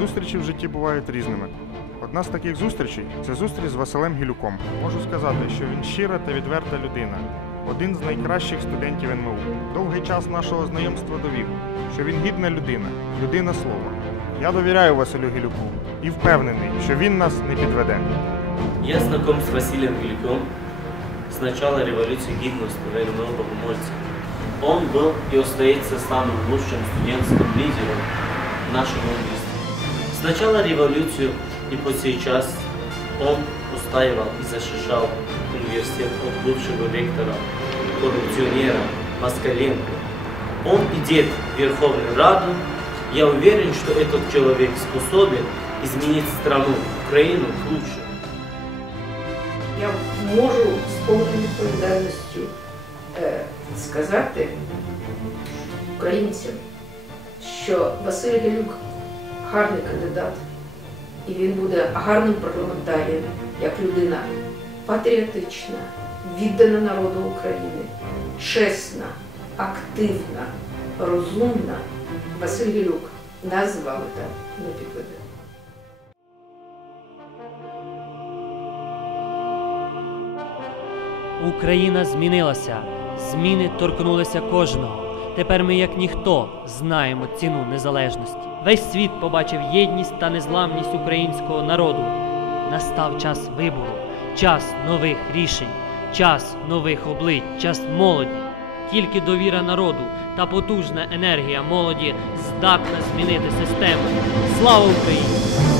Зустрічі в житті бувають різними. Одна з таких зустрічей це зустріч з Василем Гілюком. Можу сказати, що він щира та відверта людина, один з найкращих студентів НМУ. Довгий час нашого знайомства довів, що він гідна людина, людина слова. Я довіряю Василю Гілюку і впевнений, що він нас не підведе. Я знаком с Василием Великом с начала революции гидности военного богомольца. Он был и остается самым лучшим студентским лидером нашей области. С начала революции и по сейчас он устаивал и защищал университет от бывшего ректора, коррупционера Москаленко. Он идет в Верховную Раду. Я уверен, что этот человек способен изменить страну, Украину к лучшему. Я можу з повною відповідальністю е, сказати українцям, що Василь Гелюк гарний кандидат, і він буде гарним парламентарієм, як людина патріотична, віддана народу України, чесна, активна, розумна. Василь Гелюк нас з вами не підведе. Україна змінилася, зміни торкнулися кожного. Тепер ми, як ніхто, знаємо ціну незалежності. Весь світ побачив єдність та незламність українського народу. Настав час вибору, час нових рішень, час нових облич, час молоді. Тільки довіра народу та потужна енергія молоді здатна змінити систему. Слава Україні!